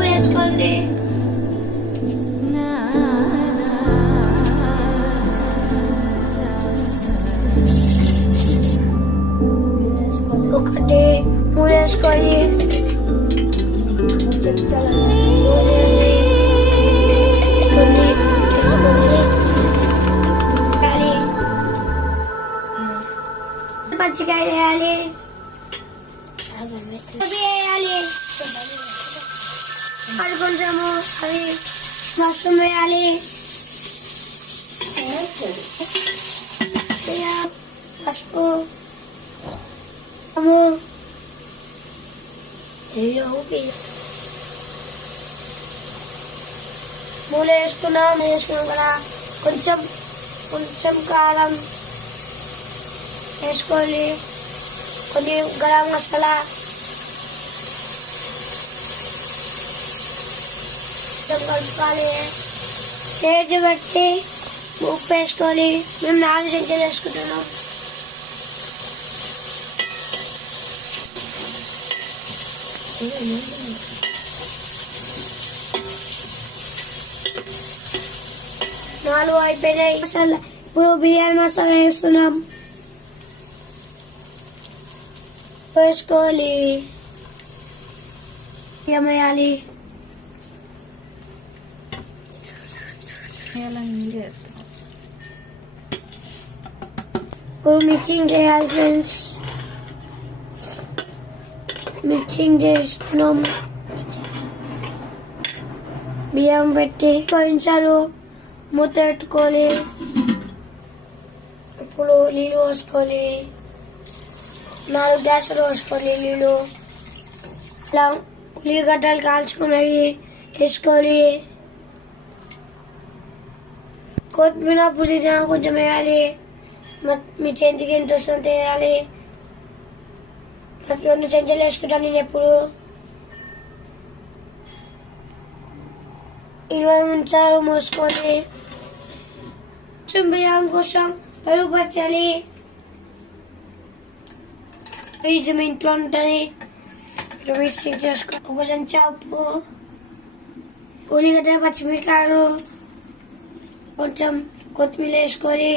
వేసుకోండి. ఒకటి పూలు వేసుకొని కొన్ని వేసుకోండి. పచ్చికాయ వేయాలి, వేయాలి అది కొంచెము, అది మష్రూమ్ వేయాలి, పసుపు, మూల వేసుకున్నాం కదా, కొంచెం కొంచెం కారం వేసుకోవాలి, కొన్ని గరం మసాలా, కలుపుకోవాలి, స్టేజ్ పెట్టి ఉప్పు వేసుకోవాలి. మేము 4 చెంచాలు వేసుకుంటున్నాం. నాలుగు అయిపోయినాయి. మసాలా ఇప్పుడు బిర్యానీ మసాలా వేస్తున్నాం. వేసుకోవాలి, ఏమేయాలి, ఇప్పుడు మిక్సింగ్ చేయాలి ఫ్రెండ్స్. మిక్సింగ్ చేస్తున్నాం. బియ్యం పెట్టి 10 నిమిషాలు మూత పెట్టుకోవాలి. ఇప్పుడు నీళ్ళు పోసుకోవాలి, 4 గ్లాసులు పోసుకోవాలి నీళ్ళు. ఇలా ఉల్లిగడ్డలు కాల్చుకున్నవి వేసుకోవాలి. కొత్తిమీర పుదీనా కొంచెం వేయాలి. మీ చేతికి ఎంత వస్తుందో వేయాలి. 2 చెంచాలు వేసుకుంటాను నేను ఎప్పుడు. 20 నిమిషాలు మోసుకొని బియ్యం కోసం పెరుగు పచ్చాలి. ఇది మీ ఇంట్లో ఉంటుంది. మిక్సింగ్ చేసుకో. 1 చెంచా ఉప్పు, ఉల్లిగడ్డ, పచ్చిమిరకాయలు, కొంచెం కొత్తిమీర వేసుకొని